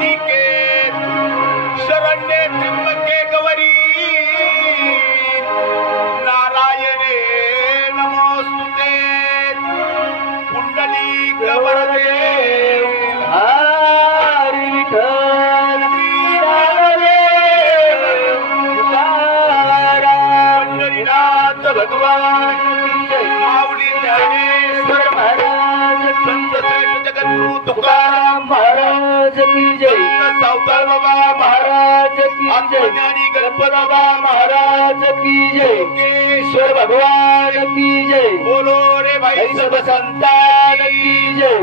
कार्तिके शरण्ये त्र्यंबके गौरी नारायणे नमोस्तुते पुंडलीक वरदे हरी विठ्ठल पंढरीनाथ भगवान माऊली ज्ञानेश्वर महाराज संत श्रेष्ठ जगद्गुरु तुकाराम महाराज की जय सावकार बाबा महाराज की जय आत्मज्ञानी गणपत बाबा महाराज की जय ईश्वर भगवान की जय बोलो रे भाई सब संतान की जय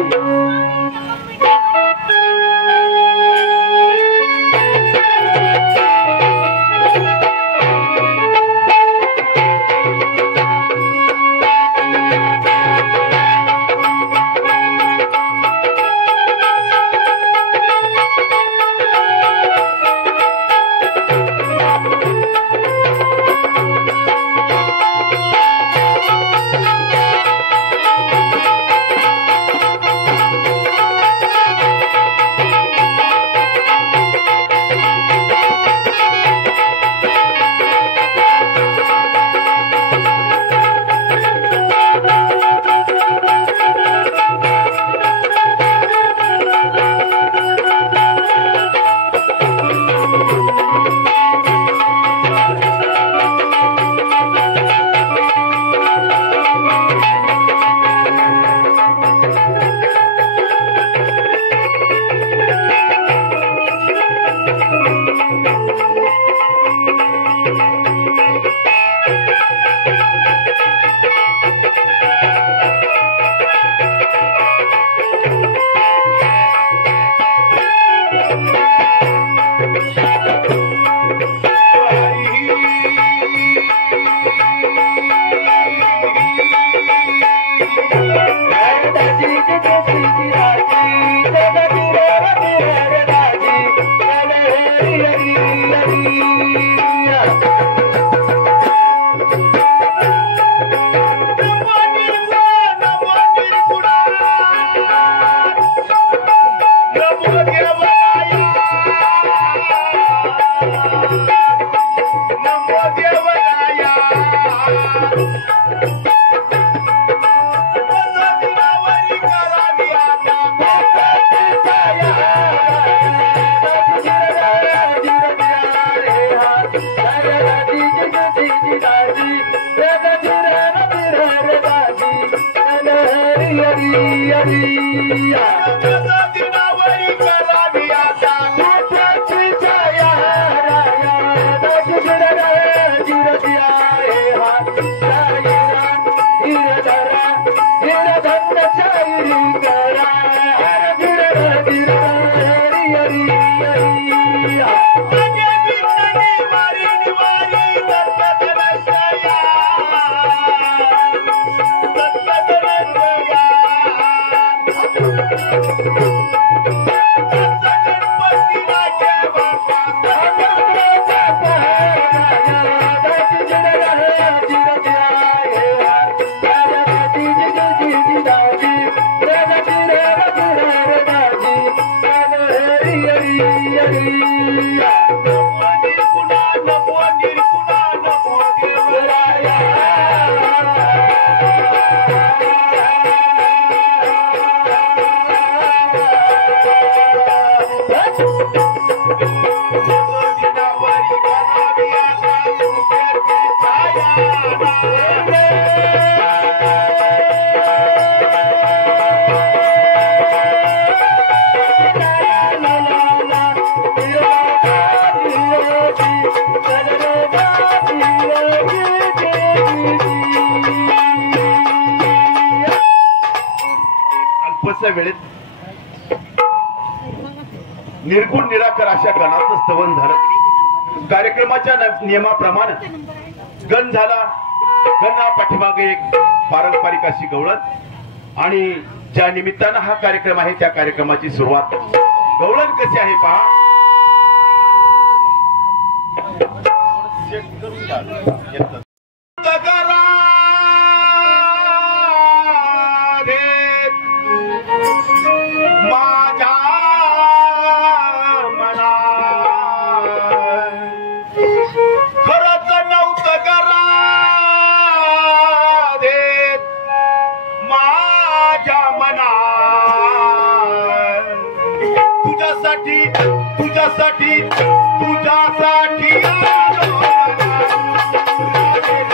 वेळेत निर्गुण निराकार अशा गणाचं स्तवन झालं। कार्यक्रमाच्या नियमाप्रमाणे गण झाला। गणा पाठीमागे एक पारंपरिक अशी गवळण आणि ज्या निमित्तानं हा कार्यक्रम आहे त्या कार्यक्रमाची सुरुवात गवळण कशी आहे पहा। माझा तुझ्यासाठी तुझ्यासाठी तुझ्यासाठी आलो राधे राधे तुझ्यासाठी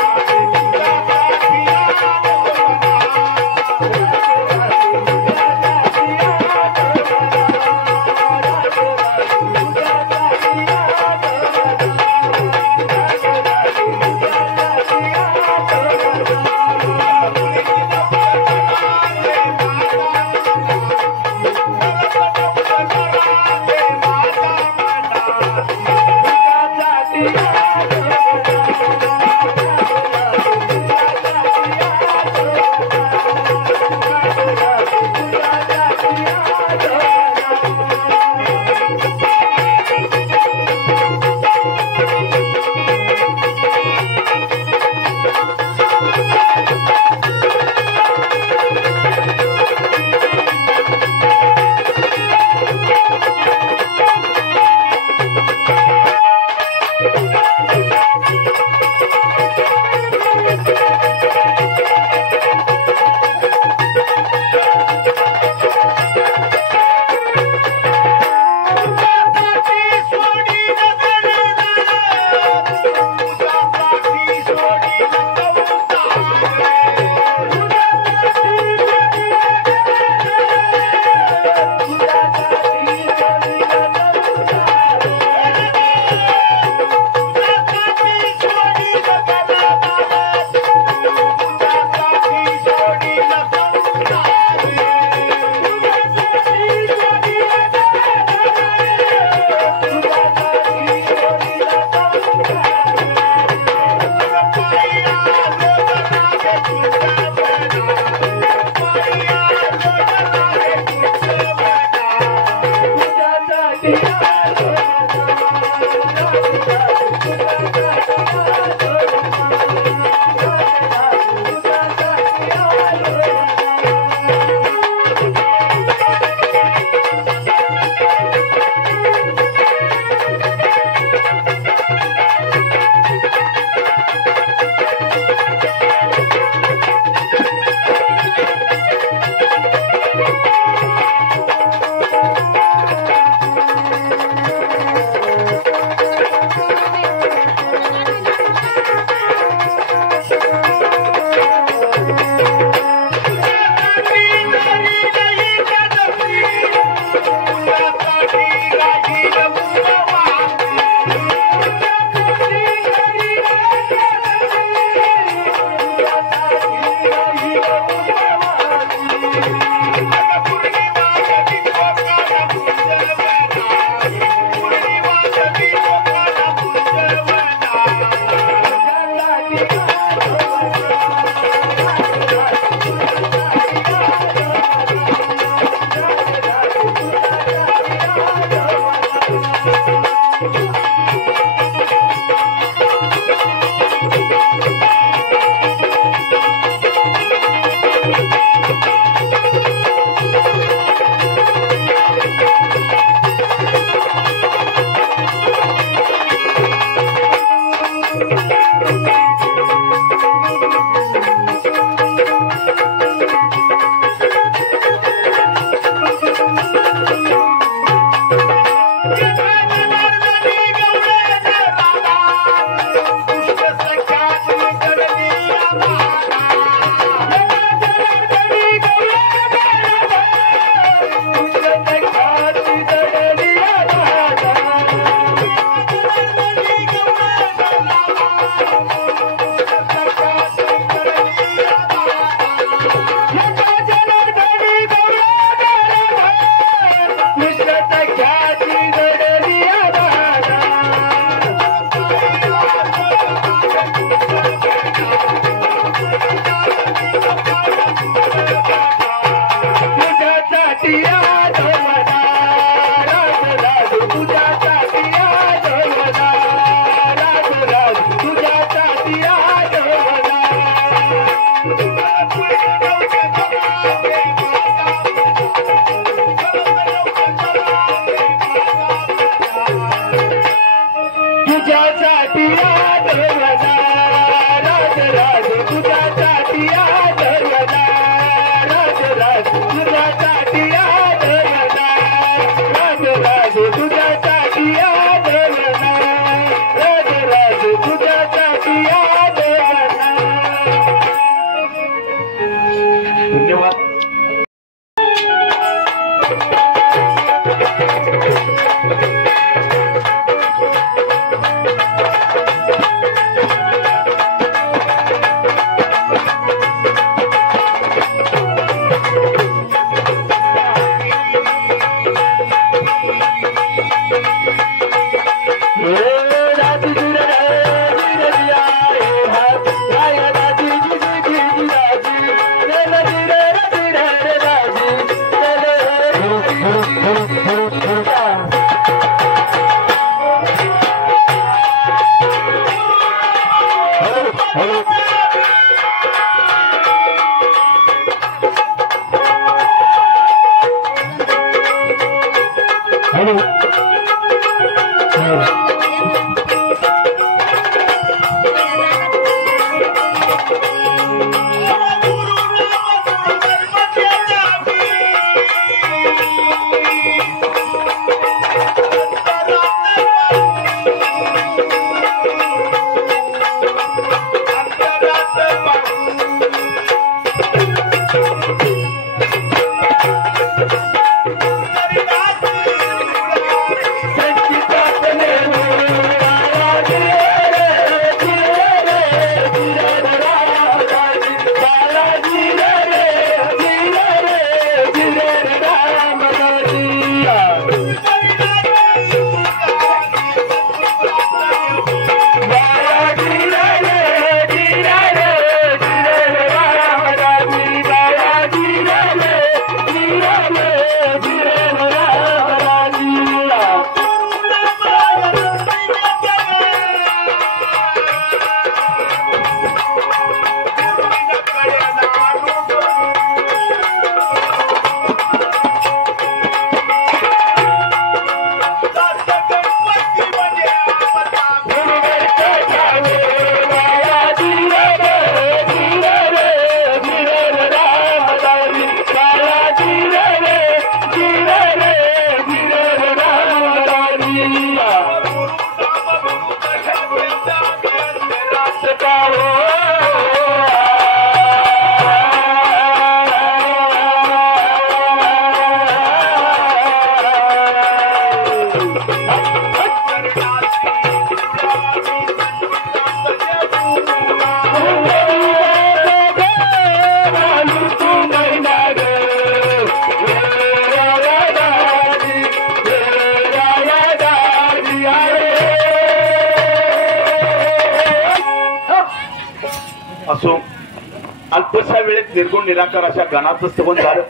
अल्पशा वेळेत निर्गुण निराकार अशा गणाचं स्तवन झालं,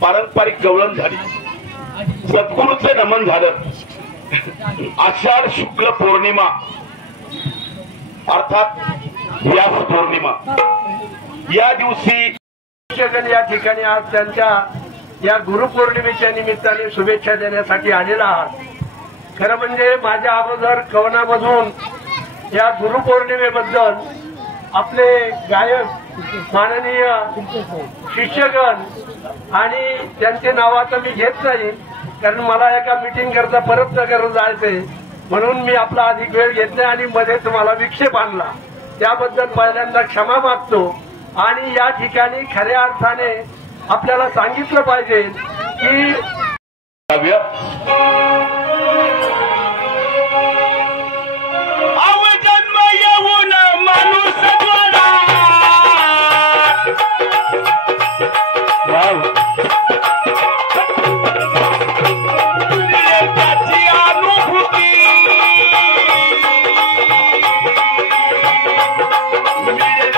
पारंपरिक गवळण झाली, सद्गुरूचं नमन झालं. आषाढ शुक्ल पौर्णिमा अर्थात व्यास पौर्णिमा या दिवशी या ठिकाणी आज त्यांच्या या गुरुपौर्णिमेच्या निमित्ताने शुभेच्छा देण्यासाठी आलेला आहात. खरं म्हणजे माझ्या अगोदर कवनामधून या गुरुपौर्णिमेबद्दल आपले गायक माननीय शिष्यगण आणि त्यांचे नाव आता मी घेत नाही, कारण मला एका मीटिंग करता परत नगर जायचंय, म्हणून मी आपला अधिक वेळ घेत नाही आणि मध्येच मला विक्षेप आणला. त्याबद्दल पहिल्यांदा क्षमा मागतो. आणि या ठिकाणी खऱ्या अर्थाने आपल्याला सांगितलं पाहिजे की अवजन्म येऊन माणूस त्याची अनुभूती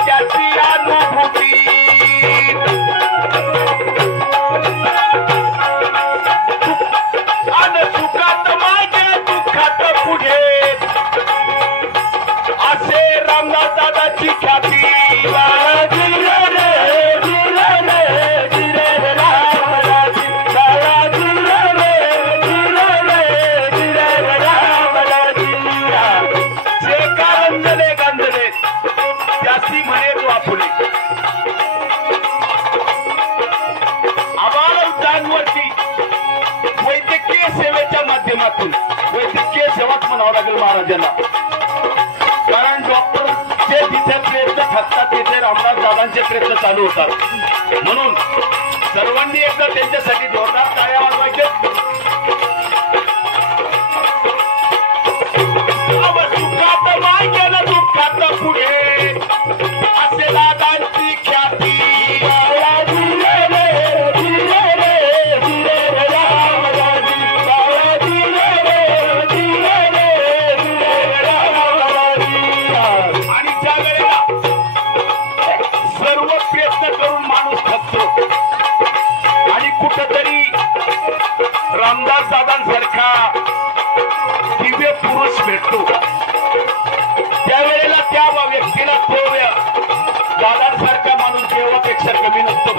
त्याची अनुभूती आणि सुखात माझ्या दुःखात पुढे असे रामदास दादाची ख्याती. जे कारंजले गांजले त्यासी म्हणे तू आपुले. आबालवृद्धांवरती वैद्यकीय सेवेच्या माध्यमातून वैद्यकीय सेवाच म्हणावं लागेल महाराजांना, कारण डॉक्टरचे जिथे प्रयत्न थकतात तिथे रामदास दादांचे प्रयत्न चालू होतात. म्हणून सर्वांनी एकदा त्यांच्यासाठी जोरदार टाळ्या वाजवायच्या. सुखात मायकेला दुःखात पुढे असे दादांची ख्याती. आणि ज्या वेळेला सर्व प्रयत्न करून माणूस थकतो आणि कुठंतरी रामदास दादांसारखा दिव्य पुरुष भेटतो, त्यावेळेला त्या व्यक्तीला तो दादांसारखा माणूस देवापेक्षा कमी नसतो.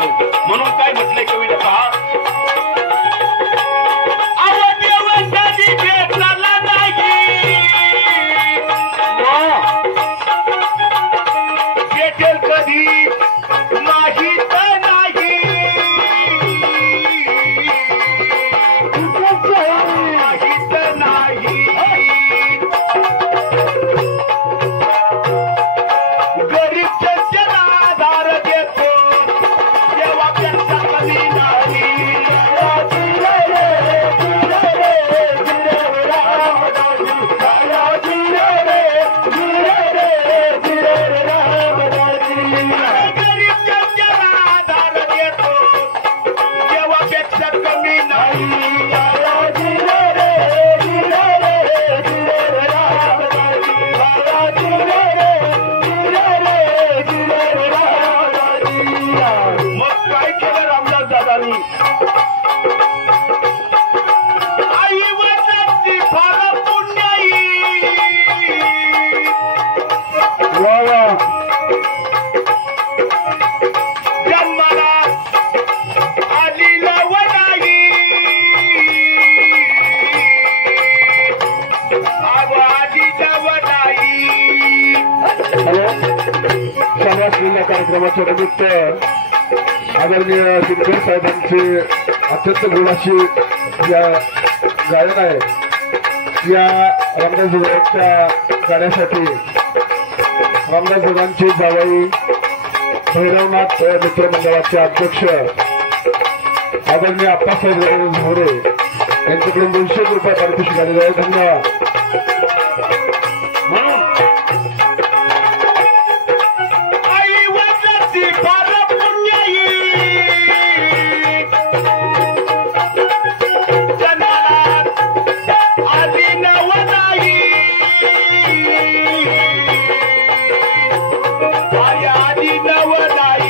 म्हणून काय म्हटलंय कवीने पहा, देव कधी भेटला नाही, भेटेल कधी माहीत नाही, माहीत नाही. गरीब जनतेला आधार देतो देवापेक्षा कमी नाही. गरीब जनतेला आधार देतो देवापेक्षा कमी नाही. मग काय केलं रामदास दादांनी, आई वडिलांची फार पुण्याई जन्माला आली लवणाई. आली लवणाई. समाजलीला कार्यक्रमाच्या निमित्त आदरणीय शिंदे साहेबांचे अत्यंत गुणाशी या गायन आहे. या रामदास दादांच्या गाण्यासाठी रामदास दादांची जावई भैरवनाथ मित्रमंडळाचे अध्यक्ष आदरणीय आप्पासाहेब झोरे यांच्याकडून 200 रुपये पारितोषिक आलेले आहे. धन्यवाद. आई वडिलांची फार पुण्याई जन्माला आली नवनाई. आली नवनाई.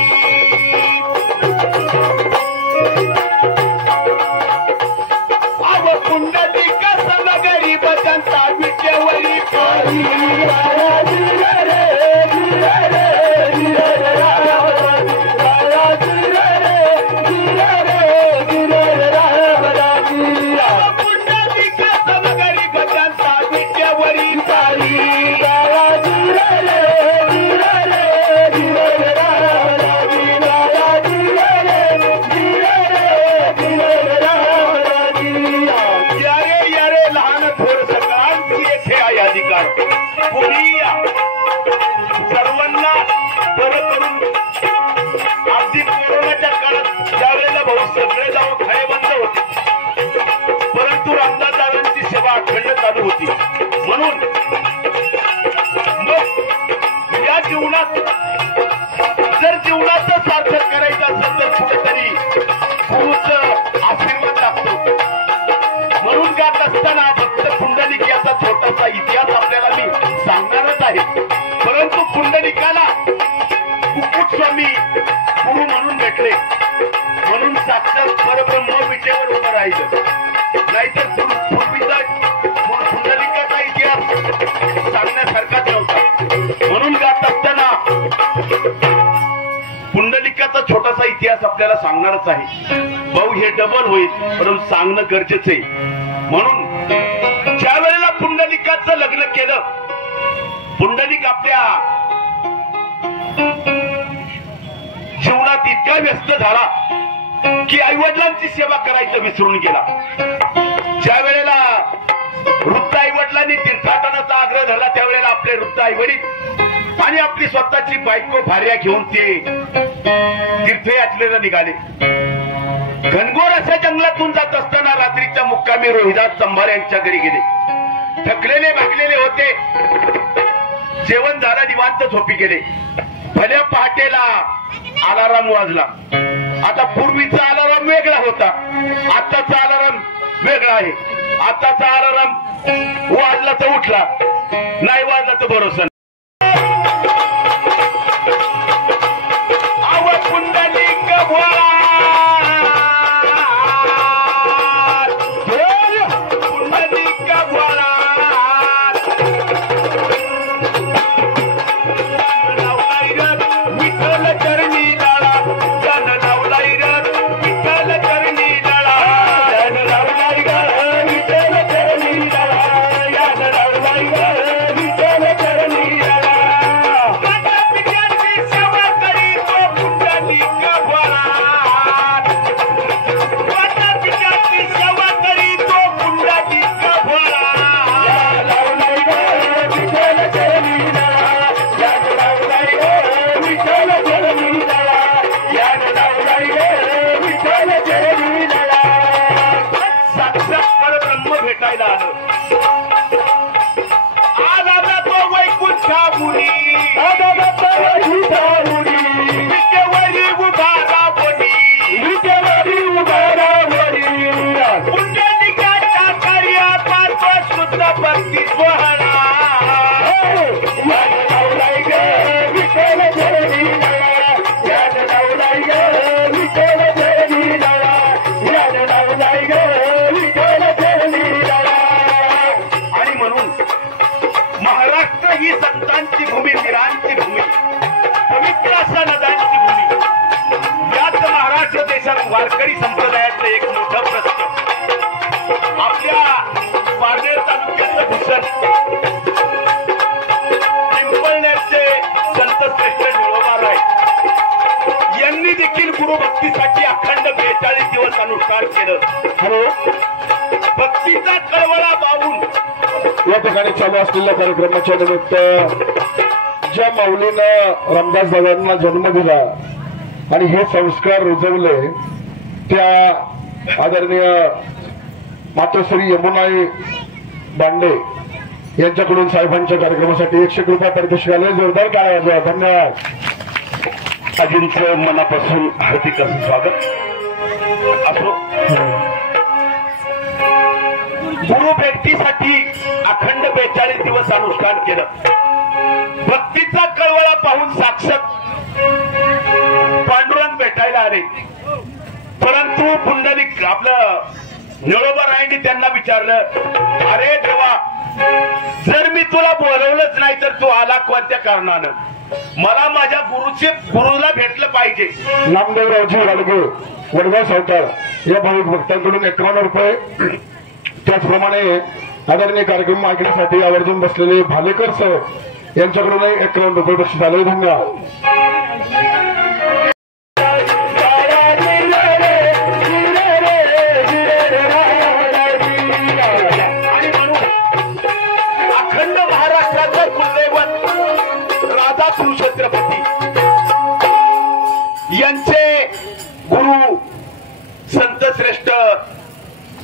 जीवनाचं सार्थक करायचं असेल तर कुठेतरी गुरुचं आशीर्वाद लागतो. म्हणून गात असताना भक्त पुंडलिक याचा छोटासा इतिहास आपल्याला मी सांगणारच आहे. परंतु पुंडलिकाला कुक्कुट स्वामी गुरु म्हणून भेटले म्हणून साक्षात परब्रह्म विटेवर उभं राहिलं. नाहीतर पूर्वीचा पुंडलिकाचा इतिहास सांगण्यासारखाच नव्हता. म्हणून गात असताना पुंडलिकाचा छोटासा इतिहास आपल्याला सांगणारच आहे. भाऊ हे डबल होईल परंतु सांगणं गरजेचं आहे. म्हणून ज्या वेळेला पुंडलिकाचं लग्न केलं, पुंडलिक आपल्या जीवनात इतका व्यस्त झाला की आईवडिलांची सेवा करायचं विसरून गेला. ज्या वेळेला वृद्ध आईवडिलांनी तीर्थाटनाचा आग्रह धरला त्यावेळेला आपले वृद्ध आईवडील आणि आपली स्वतःची बायको भार्या घेऊन ते तीर्थयात्रेला निघाले. घनघोर अशा जंगलातून जात असताना रात्रीच्या मुक्कामी रोहिदास चंभार यांच्या घरी गेले. थकलेले भागलेले होते. जेवण झालं, निवांत झोपी गेले. भल्या पहाटेला अलाराम वाजला. आता पूर्वीचा अलाराम वेगळा होता, आताचा अलाराम वेगळा आहे. आताचा अलाराम वाजला तर उठला, नाही वाजला तर भरोसा. पुंडलिक भोळा पुंडलिक भोळा विठ्ठल चरणी डाळा जन लावलाई ग विठ्ठल चरणी डाळा जन लावलाई ग विठ्ठल चरणी डाळा जन लावलाई ग विठ्ठल चरणी डाळा. सेवा करी तो पुंडलिक भोळा. पित्याची सेवा करी तो पुंडलिक भोळा. लावलाई ग विठ्ठल चरणी डाळा जन लावलाई ग विठ्ठल चरणी डाळा जन लावलाई ग विठ्ठल चरणी डाळा. साक्षात परब्रह्म भेटायला आलं. आला तो वैकुंठामुनी विटेवरी उभारा बोली पुंडलिकाच्या कार्याचा तो शुद्ध भक्ती सोहळा. लावलाई ग विठ्ठल चरणी डाळा जन लावलाई ग विठ्ठल चरणी डाळा जन लावलाई ग विठ्ठल चरणी डाळा. आणि म्हणून महाराष्ट्र ही संतांची भूमी, वीरांची भूमी, पवित्र असा नद्यांची भूमी. याच महाराष्ट्र देशात वारकरी संप्रदायातलं एक मोठं प्रश्न आपल्या पारनेर तालुक्यातलं भूषण पिंपळनेरचे संत श्रेष्ठ निळोबाराय यांनी देखील गुरुभक्तीसाठी अखंड 42 दिवस अनुष्ठान केलं. भक्तीचा कळवळा बावून या ठिकाणी चालू असलेल्या कार्यक्रमाच्या निमित्त ज्या माऊलीनं रामदास दादांना जन्म दिला आणि हे संस्कार रुजवले त्या आदरणीय मातोश्री यमुनाई बांडे यांच्याकडून साहेबांच्या कार्यक्रमासाठी 100 रुपये पारितोषिक आले. जोरदार टाळ्या वाजवा. धन्यवाद. आजींचं मनापासून हार्दिक असं स्वागत असो. गुरु भेटीसाठी अखंड 42 दिवस अनुष्ठान केलं. भक्तीचा कळवळा पाहून साक्षात पांडुरंग भेटायला आले. परंतु पुंडलिक आपलं निळोबारायांनी त्यांना विचारलं, अरे देवा, जर मी तुला बोलवलंच नाही तर तू आला कोणत्या कारणानं? मला माझ्या गुरुला भेटलं पाहिजे. नामदेवरावजी वालगे वडगाव सावकार या भाविक भक्तांकडून 51 रुपये. त्याचप्रमाणे आदरणीय कार्यक्रम ऐकण्यासाठी आवर्जून बसलेले भालेकर साहेब यांच्याकडून 51 रुपये बक्षीस आले. धन्यवाद. अखंड महाराष्ट्राचं कुलदैवत राधा छत्रपती यांचे गुरु संत श्रेष्ठ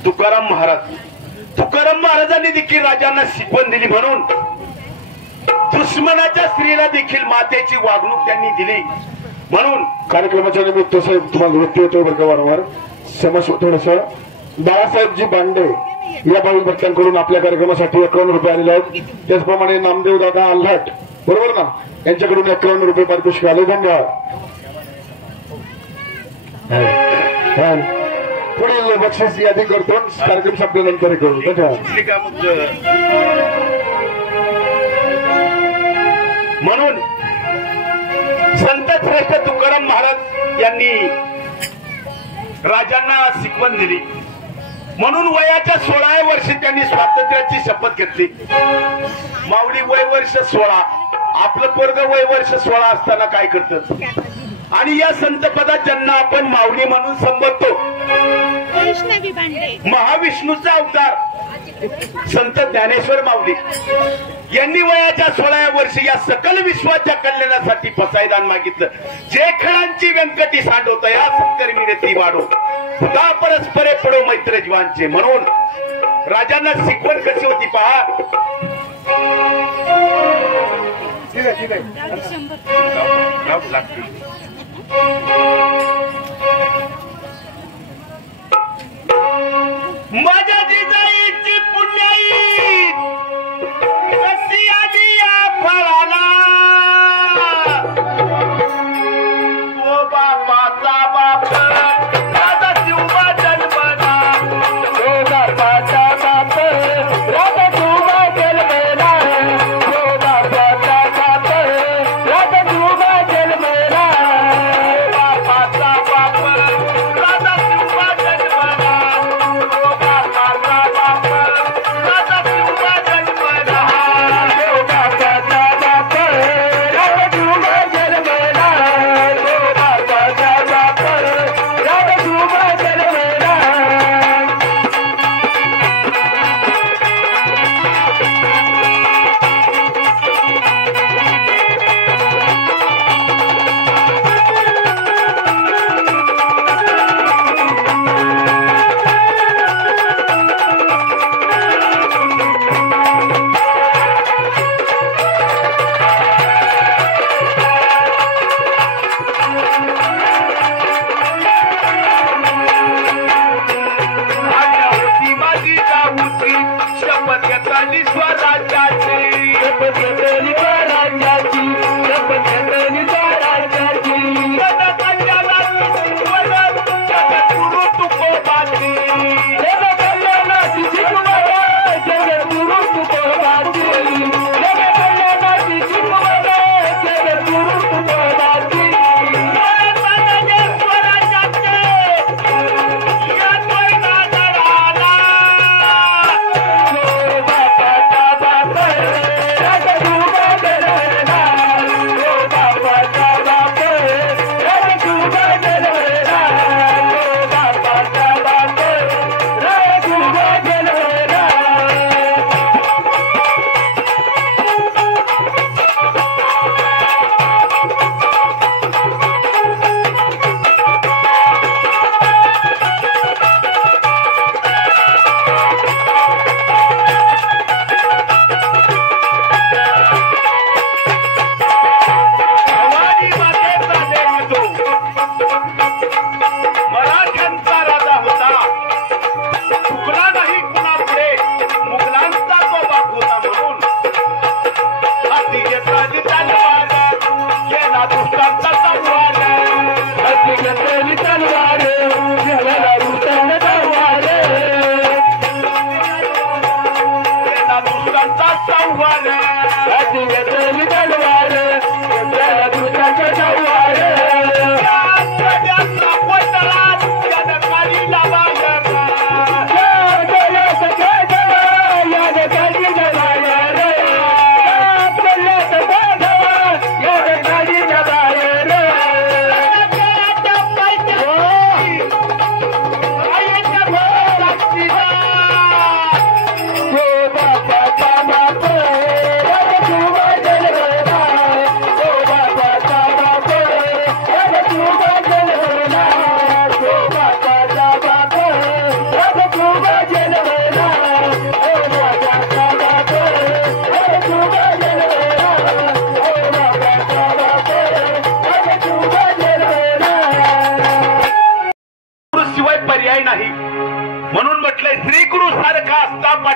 तुकाराम महाराजांनी देखील राजांना शिकवण दिली. म्हणून दुश्मनाच्या स्त्रीला देखील मातेची वागणूक त्यांनी दिली. म्हणून कार्यक्रमाच्या निमित्त साहेब तुम्हाला वृत्ती होतो बरं का वारंवार समज थोडस बाळासाहेबजी बांडे या भाविक भक्तांकडून आपल्या कार्यक्रमासाठी 51 रुपये आलेले आहेत. त्याचप्रमाणे नामदेव दादा आल्हाट बरोबर ना यांच्याकडून 51 रुपये पारितोषिक आले. धन्यवाद. पुढील बक्षीस यादी करतो कार्यक्रम संपल्यानंतर करू. धन्यवाद. म्हणून संत श्रेष्ठ तुकाराम महाराज यांनी राजांना शिकवण दिली. म्हणून वयाच्या 16व्या वर्षी त्यांनी स्वातंत्र्याची शपथ घेतली. माऊली वय वर्ष 16, आपलं पोरग वय वर्ष 16 असताना काय करतात. आणि या संत पदात ज्यांना आपण माऊली म्हणून संबोधतो महाविष्णूचा अवतार संत ज्ञानेश्वर माऊली यांनी वयाच्या 16व्या वर्षी या सकल विश्वाच्या कल्याणासाठी फसायदान मागितलं. जे खेळांची व्यंकटी सांडवत या सत्कर्मीने ती वाढो खुदा परस्परे पडो मैत्र जीवांचे. म्हणून राजांना शिकवण कशी होती पहा. ठीक आहे ठीक आहे. माझ्या जिजाईची पुण्याई कशी आधी या फळाला तो बापाचा बाप राजा शिवबा जन्मला. तो बापाचा बाप राजा शिवबा जन्मला. तो बापाचा बाप राजा शिवबा जन्मला. बापा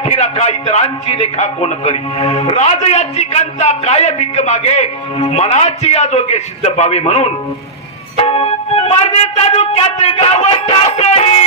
साठी राखा इतरांची लेखा कोण करी राज याची कांता काय भिक मागे मनाची या जोगे सिद्ध पावे म्हणून माझे तालुक्यात गाव टाकली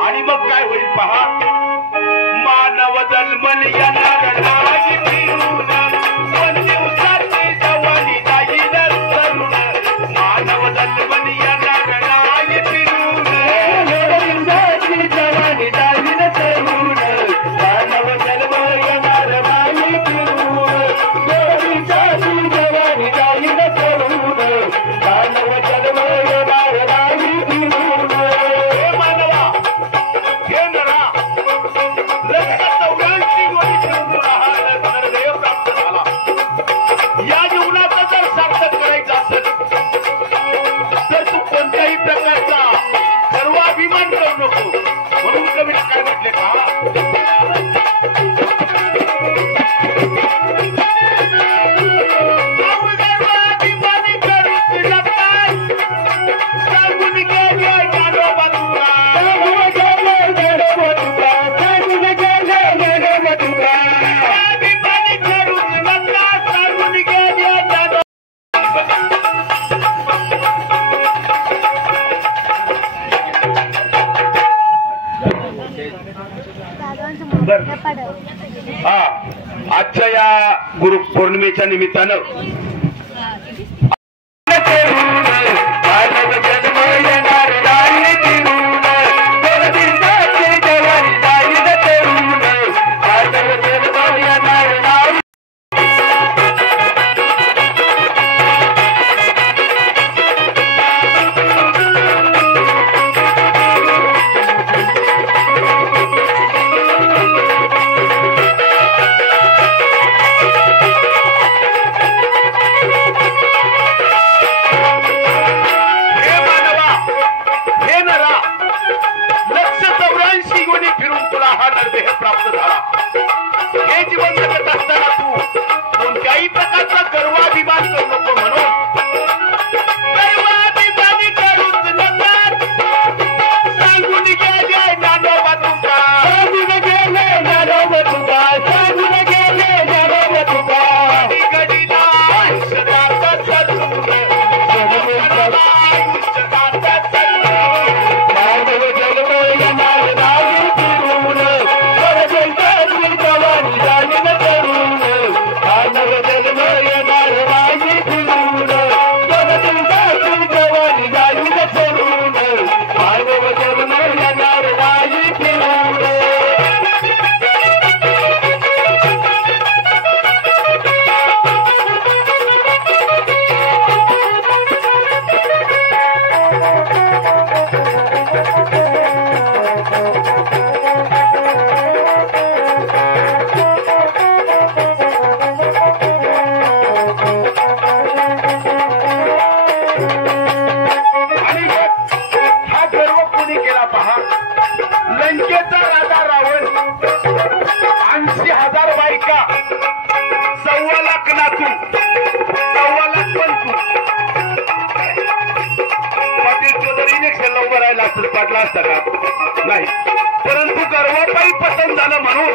आणि मग काय होईल पहा मानव जन्मन येणार नाही फिरून दोन दिवसाची जवानी जाईल तरुण मानव जन्मन येणार नाही फिरून दोन दिवसाची जवानी जाईल तरुण मानव जन्म येणार नाही फिरून दोन दिवसाची जवानी जाईल तरुण मानव जन्म येणार नाही फिरून मानवा हे नरा या जीवनाचा जर सार्थक करायचं असेल तर तू कोणत्याही प्रकारचा गर्वाभिमान करू नको म्हणून कवीला काय म्हटले आजच्या या गुरु पौर्णिमेच्या निमित्तानं प्राप्त झाला हे जीवन जगत असताना तू कोणत्याही प्रकारचा गर्वाभिमान करू नको म्हणून गर्वाभिमानी करूच नका सांगून गेले ज्ञानोबा तुका सांगून गेले ज्ञानोबा तुका सांगून गेले ज्ञानोबा तुका घडीला आयुष्य जात सरून आयुष्य जात सरून मानव जन्म येणार नाही फिरून मानव जन्म येणार नाही लाख नातू 1.25 लाख पण तू पाटील जर इलेक्शनला उभं राहिला असतं पाटला असता का नाही परंतु गर्वापायी पसंत झालं म्हणून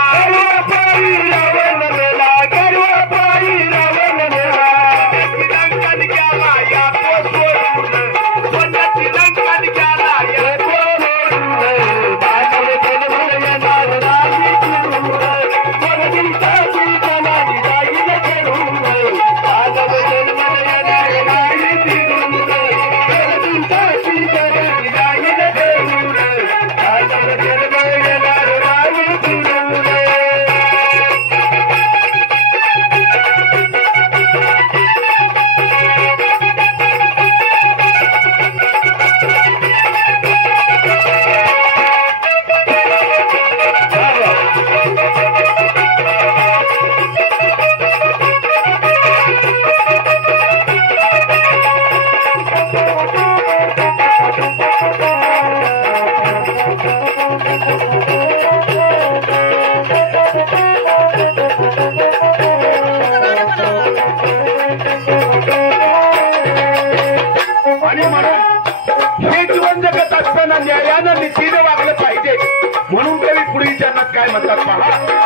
गर्वापायी रावण मेला गर्वापायी रावण मेला लंकन गेला या तो सोडून सोन्याची लंकन गेला या तो सोडून बादल जन्मून येणार राजी फिरून परदिवसाची जमानी जाईल चढून बादल जन्मून येणार राजी फिरून परदिवसाची जमानी जाईल चढून बादल जन्मून येणार राजी फिरून आणि म्हणून हे जीवन जगत असताना न्यायानं नीतीनं वागलं पाहिजे म्हणून कवी पुढील जन्मात काय म्हणतात पहा